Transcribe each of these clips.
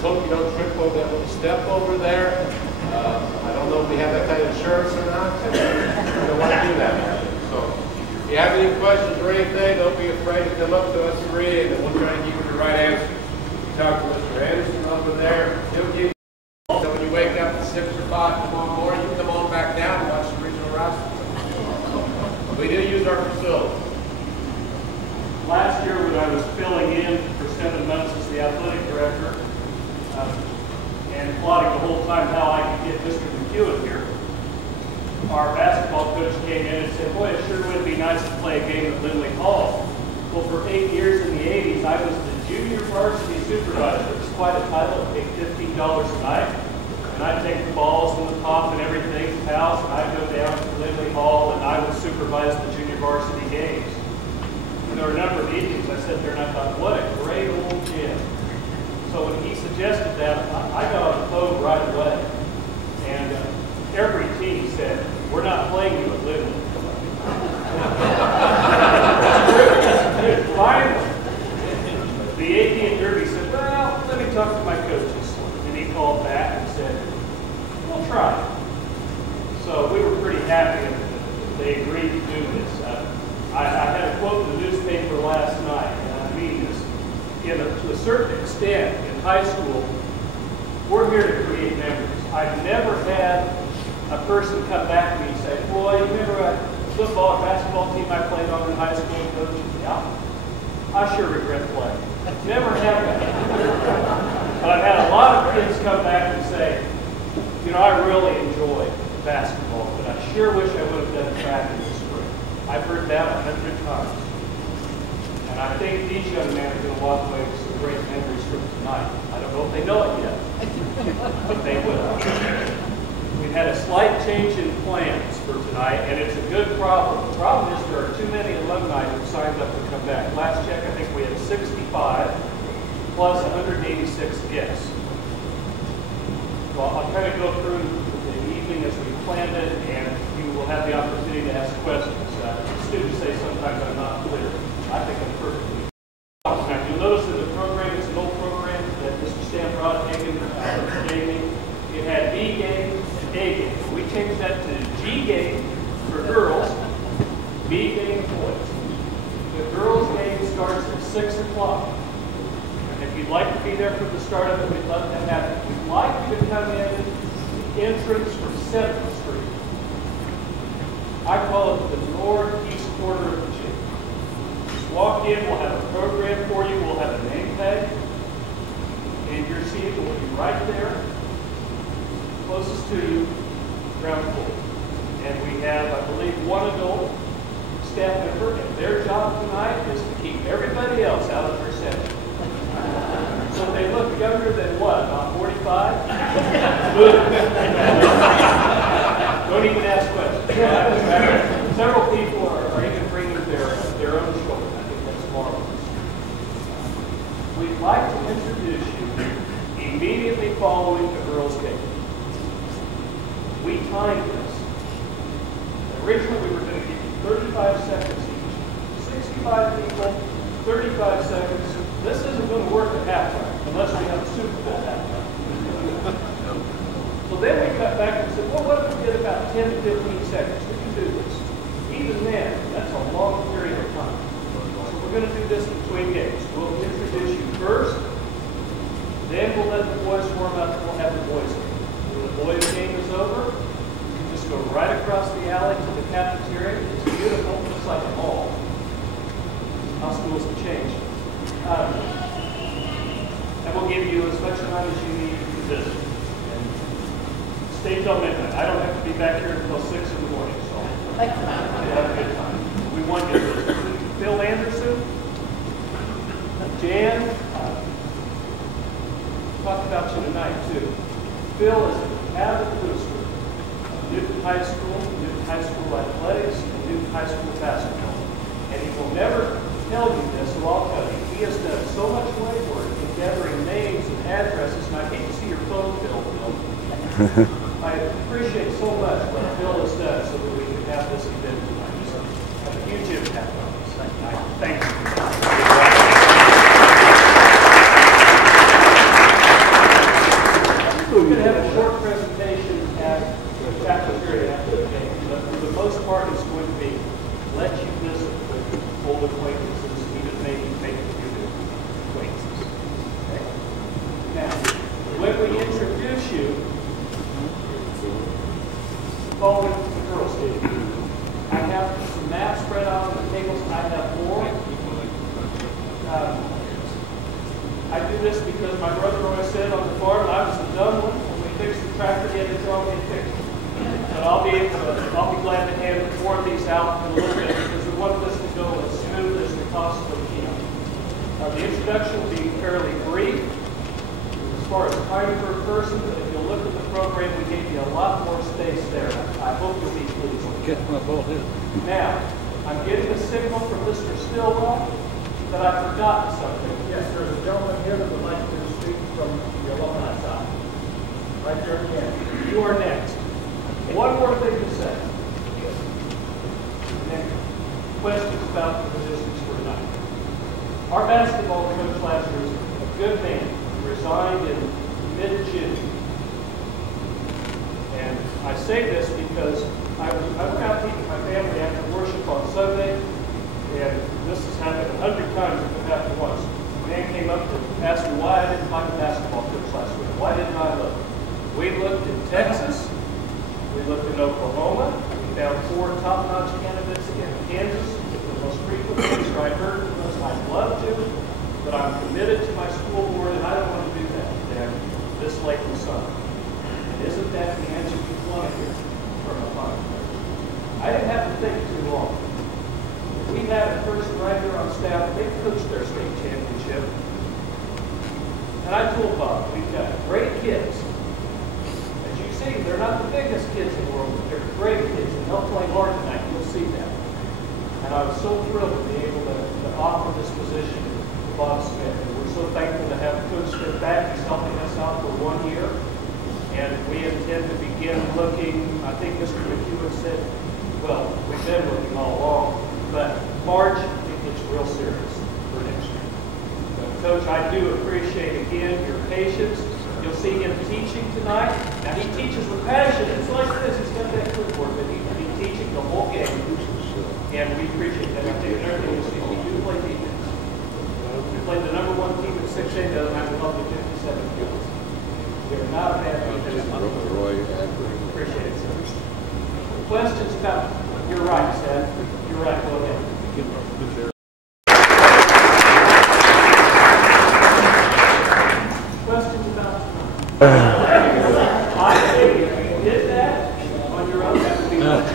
just hope you don't trip over that little step over there. I don't know if we have that kind of insurance or not. I don't want to do that. So if you have any questions or anything, don't be afraid to come up to us three, and then we'll try and give you the right answer. Talk to Mr. Anderson over there. He'll give you. So when you wake up at 6 or 5 tomorrow morning, you come on back down and watch the regional wrestling. We do use our facility. Last year when I was filling in for 7 months as the athletic director and plotting the whole time how I could get Mr. McEwen here, our basketball coach came in and said, boy, it sure would be nice to play a game at Luncheon Hall. Well, for 8 years in the 80s, I was the junior varsity supervisor. It's quite a title. I paid $15 a night. And I'd take the balls and the pop and everything to the house, and I'd go down to Luncheon Hall, and I would supervise the junior varsity games. And there were a number of evenings I sat there and I thought, what a great old gym. So when he suggested that, I got on the phone right away. And every team said, we're not playing you at Luncheon. Finally, the AD and Derby said, well, let me talk to my coaches. And he called back and said, we'll try. So we were pretty happy that they agreed to do this. I had a quote in the newspaper last night, and I mean this. To a certain extent, in high school, we're here to create memories. I've never had a person come back to me and say, boy, you remember a football or basketball team I played on in high school, coach? Yeah. I sure regret playing. Never had that. But I've had a lot of kids come back and say, you know, I really enjoyed basketball, but I sure wish I would have done track in the spring. I've heard that 100 times. And I think these young men are going to walk away with some great memories from tonight. I don't know if they know it yet, but they will. We've had a slight change in plans for tonight, and it's a good problem. The problem is there are too many alumni who signed up to come back. Last check, I think we had 65 plus 186 guests. Well, I'll kind of go through the evening as we planned it, and you will have the opportunity to ask questions. Students say sometimes I'm not clear. I think I'm perfectly clear. Now, you'll notice that the program is an old program that Mr. Stan Rodhagen gave me. It had B game and A game. We changed that to G game for girls, B game for boys. The girls' game starts at 6 o'clock. And if you'd like to be there for the start of it, we'd love to have it. We'd like you to come in the entrance from 7th Street. I call it the northeast corner of the gym. Just walk in, we'll have a program for you, we'll have a name tag, and your seat will be right there, closest to you, ground floor. And we have, I believe, one adult staff member, and their job tonight is to keep everybody else out of their section. So they look younger than what, about 45? Don't even ask questions. Several people are even bringing their own children. I think that's marvelous. We'd like to introduce you immediately following the girls' game. We timed this. Originally, we were going to give you 35 seconds each. 65 people, 35 seconds. This isn't going to work at halftime unless we have a Super Bowl halftime. So then we cut back and said, well, what if we did about 10 to 15 seconds? We can do this. Even then, that's a long period of time. So we're going to do this between games. We'll introduce you first, then we'll let the boys warm up, and we'll have the boys game. When the boys game is over, you can just go right across the alley to the cafeteria. It's beautiful, just like a mall. How schools have changed. And we'll give you as much time as you need to visit. Stay till midnight. I don't have to be back here until 6 in the morning, so we'll have a good time. We want you to visit. Phil Anderson, Jan, talked about you tonight too. Phil is an avid booster of Newton High School athletics, and Newton High School basketball. And he will never tell you this, so I'll tell you. He has done so much legwork in gathering names and addresses, and I hate to see your phone, Phil. I appreciate so much what Phil has done so that we can have this event tonight. So, have a huge impact on us. Thank you. practice period after the game. But for the most part, it's going to be let you visit with old acquaintances, even maybe make a few new acquaintances. Okay? Now, when we introduce you, following the girls did. I have some maps spread out on the tables. I have more. I do this because my brother always said on the farm I was the dumb one. When we fix the tractor, get it all get fixed. But I'll be glad to hand more of these out in a little bit because we want this to go as smooth as we possibly can. The introduction will be fairly brief as far as time per person, but if you'll look at the program, we gave you a lot more space there. I hope you'll be pleased. Get my ball in. Now, I'm getting a signal from Mr. Stillwell that I forgot something. Yes, there's a gentleman here that would like to speak from the alumni side. Right there again. You are next. One more thing to say. And then questions about the logistics for tonight. Our basketball coach last year was a good man. He resigned in mid-June. And I say this because I went out to eat with my family after worship on Sunday, and this has happened 100 times if it happened once. A man came up to ask me why I didn't find a basketball coach last week. Why didn't I look? We looked in Texas. We looked in Oklahoma. We found 4 top-notch candidates in Kansas. The most frequent answer I heard was, I'd love to, but I'm committed to my school board, and I don't want to do that there this late in the summer. And isn't that the answer you want to hear from a final coach? I didn't have to think too long. We had a person right here on staff. They coached their state championship. And I told Bob, we've got great kids. As you see, they're not the biggest kids in the world, but they're great kids, and they'll play hard tonight. You'll see that. And I was so thrilled to be able to offer this position to Bob Smith. And we're so thankful to have Coach Smith back. He's helping us out for 1 year. And we intend to begin looking, I think Mr. McEwen said, well, we've been looking all along, but March, I think it's real serious for next year. So, Coach, I do appreciate, again, your patience. You'll see him teaching tonight. Now, he teaches with passion. It's like this. He's got that clipboard, but he's teaching the whole game. And we appreciate that. I think everything you see, we do play defense. We played the #1 team at 6A the other night. We held the 57 kills. They're not a bad defense. Appreciate it, sir. Questions about, you're right, Seth. You're right, go ahead. Questions about I think if you did that on your own, that would be much.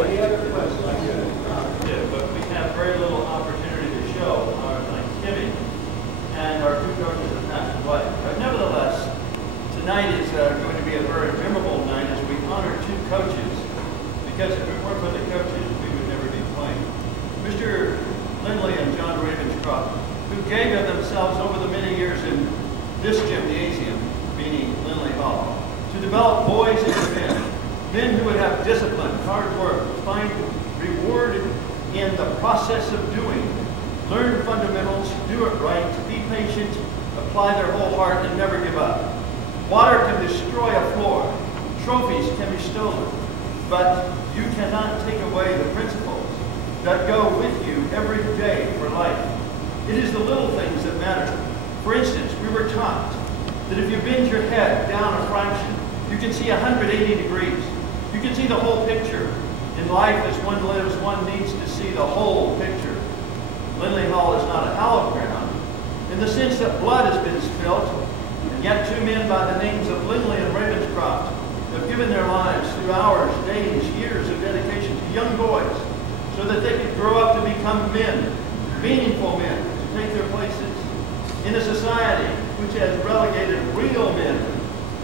Any other questions? Yeah, but we have very little opportunity to show our Thanksgiving, and our 2 coaches have passed away. But nevertheless, tonight is going to be a very memorable night as we honor 2 coaches, because if it weren't for the coaches, we would never be playing. Mr. Lindley and John Ravenscroft, who gave of themselves over the many years in this gymnasium, meaning Lindley Hall, to develop boys into men who would have discipline, hard work, find reward in the process of doing, learn fundamentals, do it right, be patient, apply their whole heart, and never give up. Water can destroy a floor. Trophies can be stolen. But you cannot take away the principles that go with you every day for life. It is the little things that matter. For instance, we were taught that if you bend your head down a fraction, you can see 180 degrees. You can see the whole picture. In life, as one lives, one needs to see the whole picture. Lindley Hall is not a hallowed ground in the sense that blood has been spilt, and yet 2 men by the names of Lindley and Ravenscroft have given their lives through hours, days, years of dedication to young boys so that they could grow up to become men, meaningful men, to take their places in a society which has relegated real men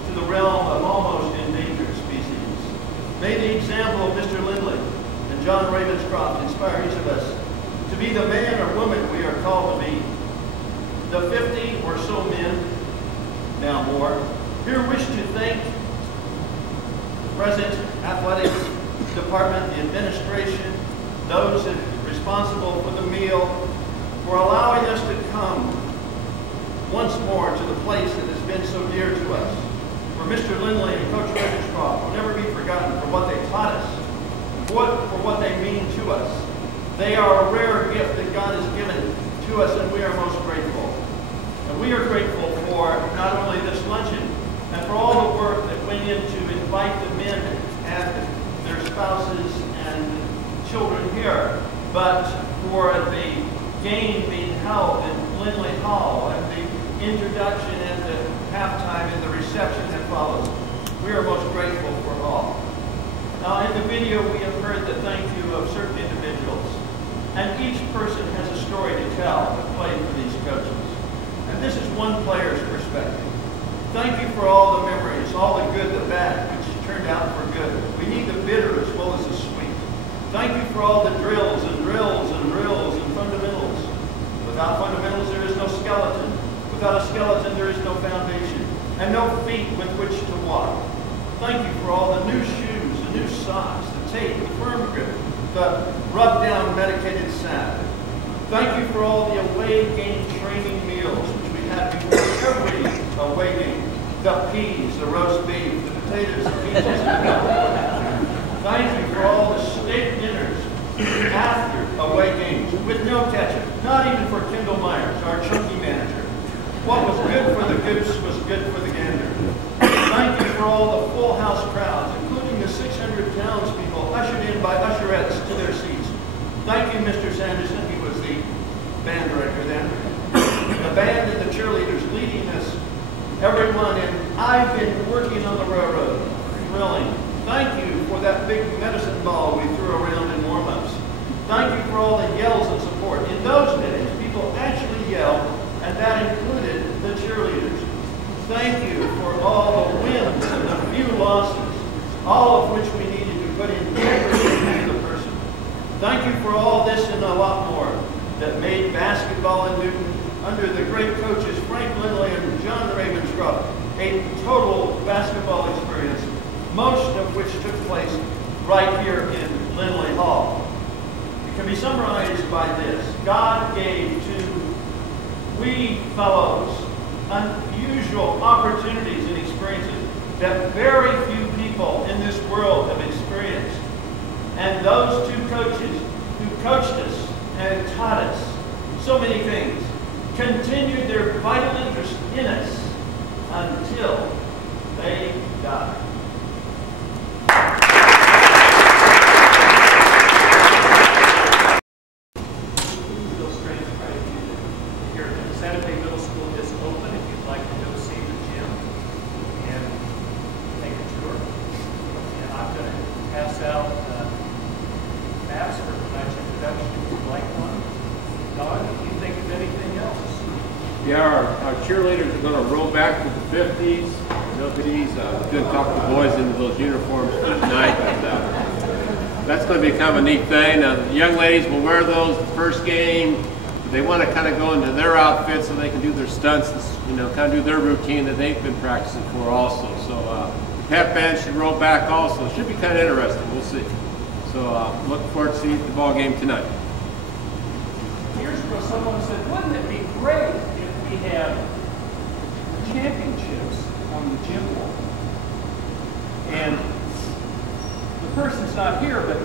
to the realm of almost endangered species. May the example of Mr. Lindley and John Ravenscroft inspire each of us to be the man or woman we are called to be. The 50 or so men, now more, here wish to thank the present athletic department, the administration, those that are responsible for the meal, for allowing us to come once more to the place that has been so dear to us. for Mr. Lindley and Coach Regenscroft will never be forgotten for what they taught us, for what they mean to us. They are a rare gift that God has given to us, and we are most grateful. And we are grateful for not only this luncheon, and for all the work that went in to invite the men and their spouses and children here, but for the game being held in Lindley Hall, and the introduction and the halftime and the reception that follows. We are most grateful for all. Now, in the video, we have heard the thank you of certain individuals, and each person has a story to tell that played for these coaches. And this is one player's perspective. Thank you for all the memories, all the good, the bad, which turned out for good. We need the bitter as well as the sweet. Thank you for all the drills and drills and drills and fundamentals. Without fundamentals, there is no skeleton. Without a skeleton, there is no foundation, and no feet with which to walk. Thank you for all the new shoes, the new socks, the tape, the firm grip, the rub-down medicated salve. Thank you for all the away game training meals, which we had before every away game. The peas, the roast beef, the potatoes, the peaches, and milk. Thank you for all the steak dinners after away games with no ketchup, not even for Kendall Myers, our chunky manager. What was good for the goose was good for the gander. Thank you for all the full house crowds, including the 600 townspeople ushered in by usherettes to their seats. Thank you, Mr. Sanderson. He was the band director then. The band and the cheerleaders leading us, everyone, and I've been working on the railroad, thrilling. Thank you for that big medicine ball we threw around in warm-ups. Thank you for all the yells of support. In those days, people actually yelled, and that included the cheerleaders. Thank you for all the wins and the few losses, all of which we needed to put in integrity into the person. Thank you for all this and a lot more that made basketball in Newton, under the great coaches Frank Lindley and John Ravenscroft, a total basketball experience, most of which took place right here in Lindley Hall. It can be summarized by this: God gave to we fellows unusual opportunities and experiences that very few people in this world have experienced. And those two coaches who coached us and taught us so many things continued their vital interest in us until they died. Our cheerleaders are going to roll back to the 50s. Nobody's going to talk the boys into those uniforms tonight, but that's going to be kind of a neat thing. The young ladies will wear those the first game. They want to kind of go into their outfits so they can do their stunts, kind of do their routine that they've been practicing for also. So the pep band should roll back also. It should be kind of interesting. We'll see. So looking forward to seeing the ball game tonight. Years ago, someone said, wouldn't it be great if we had championships on the gym wall? And the person's not here, but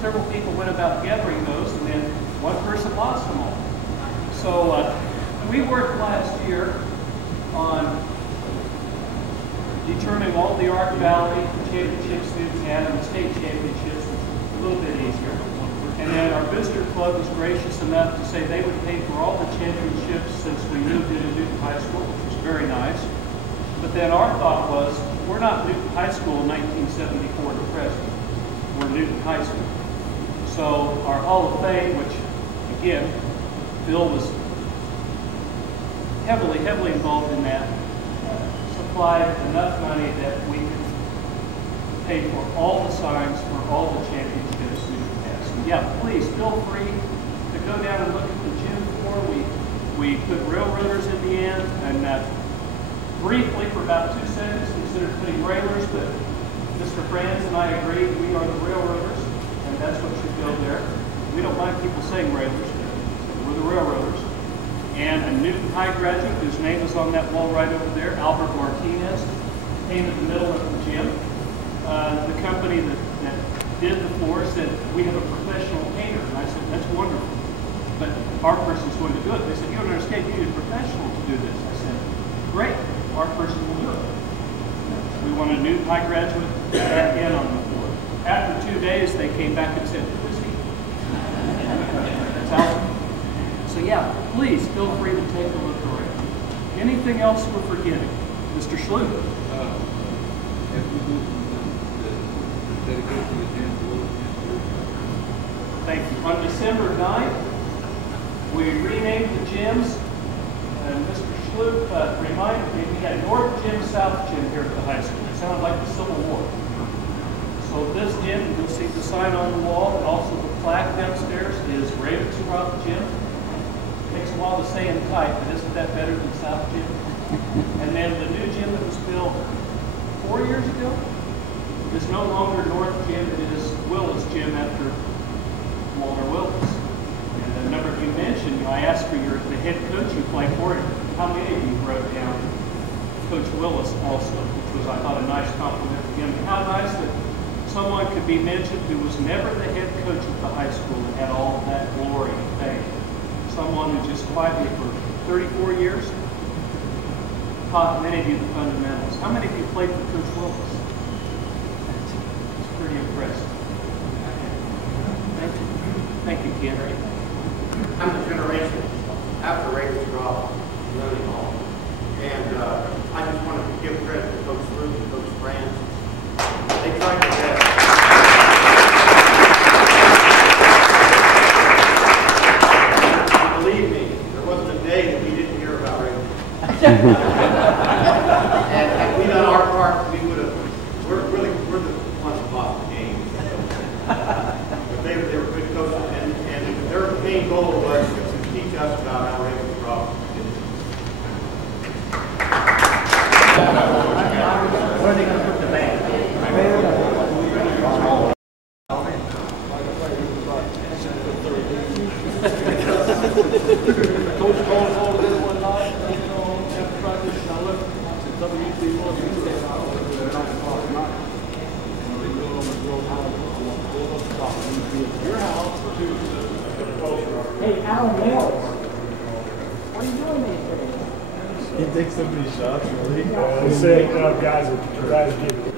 several people went about gathering those, and then one person lost them all. So we worked last year on determining all the Arc Valley championships Newton had and the state championships, which was a little bit easier. And then our visitor club was gracious enough to say they would pay for all the championships since we moved into Newton High School, which was very nice. But then our thought was, we're not Newton High School in 1974 to present. We're Newton High School. So our Hall of Fame, which again, Bill was heavily involved in that, supplied enough money that we could pay for all the signs for all the championships Newton has. So yeah, please feel free to go down and look at the gym floor. We put railroaders in the end, and briefly for about 2 seconds considered putting railers, but Mr. Franz and I agreed we are the railroaders, and that's what should go there. We don't mind people saying railers, we're the railroaders. and a Newton High graduate whose name is on that wall right over there, Albert Martinez, painted the middle of the gym. The company that did the floor said, we have a professional painter. And I said, that's wonderful, but our person's going to do it. They said, you don't understand, you need a professional to do this. I said, great, our person will do it. We want a new high graduate in on the floor. After 2 days, they came back and said, who is he? That's Albert. So yeah, please feel free to take a look around. Anything else we're forgetting? Mr. Schluter. Thank you. On December 9th, we renamed the gyms, and Mr. Schluter reminded me we had North Gym, South Gym here at the high school. It sounded like the Civil War. So this gym, you'll see the sign on the wall, and also the plaque downstairs is Ravenscroft Gym. Takes a while to say in type, but isn't that better than South Gym? And then the new gym that was built 4 years ago is no longer North Gym, it is Willis Gym after Walter Willis. And the number you mentioned, I asked for the head coach you play for it. How many of you wrote down Coach Willis also, which was, I thought, a nice compliment to him. How nice that someone could be mentioned who was never the head coach at the high school and had all of that glory and fame. Someone who just quietly for 34 years taught many of you the fundamentals. How many of you played for Coach Willis? It's pretty impressive. Thank you. Thank you, Ken. I'm the generation after Ravenscroft running hall. And I just want to give credit to Coach Ruth and Coach France. They tried their best. Believe me, there wasn't a day that we didn't hear about Ravenscroft. And had we done our part, we would have, we're the ones who lost the game. But they were good coaches, and their main goal was to teach us about how Ravenscroft did it. Where are they going to put the band? Coach called us all together one night, after practice, and I looked, I said, some of you people, you stay out over there at 9 o'clock at night. And they go on the girls' house, I want to go up the top, and be at your house to Hey, Alan Mills, what are you doing these days? he takes so many shots, really. He said, guys, give it.